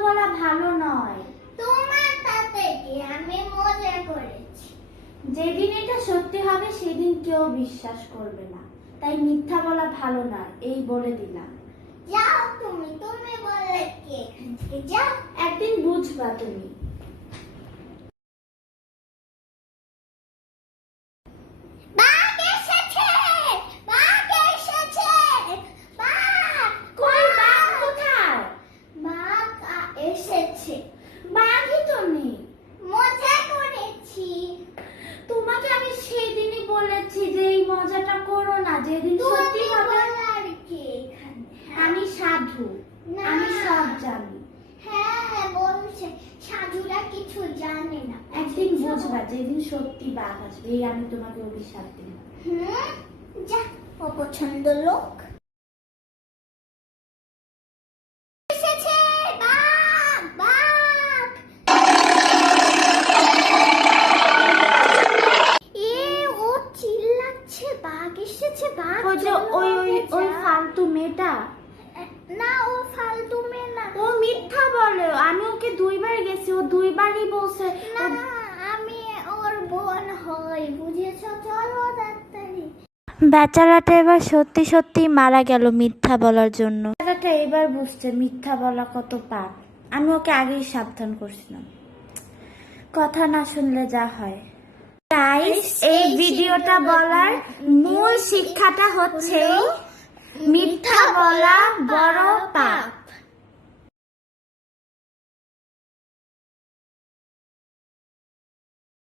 বলা ভালো নয়। তোমার তাতে কি? আমি মজা করেছি। যেদিন এটা সত্যি হবে সেদিন কেউ বিশ্বাস করবে না। তাই মিথ্যা বলা ভালো না এই বলে দিলাম। যাও তুমি তুমি বলে কি? এখান থেকে যাও। একদিন বুঝবা তুমি বাঘ এসেছে বাঘ এসেছে বাঘ কই বাঘ কোথায় বাঘ আ- এসেছে বাঘই তো নেই মজা করেছি তোমাকে আমি সেদিনই বলেছি যে এই মজাটা করো না যেদিন সত্যি হবে কি। আমি সাধু আমি সব জানি। হ্যাঁ হ্যাঁ বলছে। সাধুরা কিছু জানে না। একদিন বুঝবা যেদিন সত্যি বাঘ আসবে এই আমি তোমাকে অভিশাপ দিলাম হুম যা অপছন্দ লোক এসেছে বাঘ বাঘ এ ও চিল্লাচ্ছে বাঘ এসেছে বাঘ ওই যে ওই ওই ওই ফালতু মেয়েটা। না ও ফালতু মেয়ে না। ও মিথ্যা বলে। আমি ওকে দুইবার গেছি ও দুইবারই বলছে না আমি ওর বোন হই বুঝেছ? চলো ডাক্তারি। বেচারাটা এবার সত্যি সত্যি মারা গেল মিথ্যা বলার জন্য। বেচারাটা এবার বুঝছে মিথ্যা বলা কত পাপ। আমি ওকে আগেই সাবধান করছিলাম। কথা না শুনলে যা হয়। গাইস এই ভিডিওটা বলার শিক্ষাটা হচ্ছে মিথ্যা বলা বড় পাপ।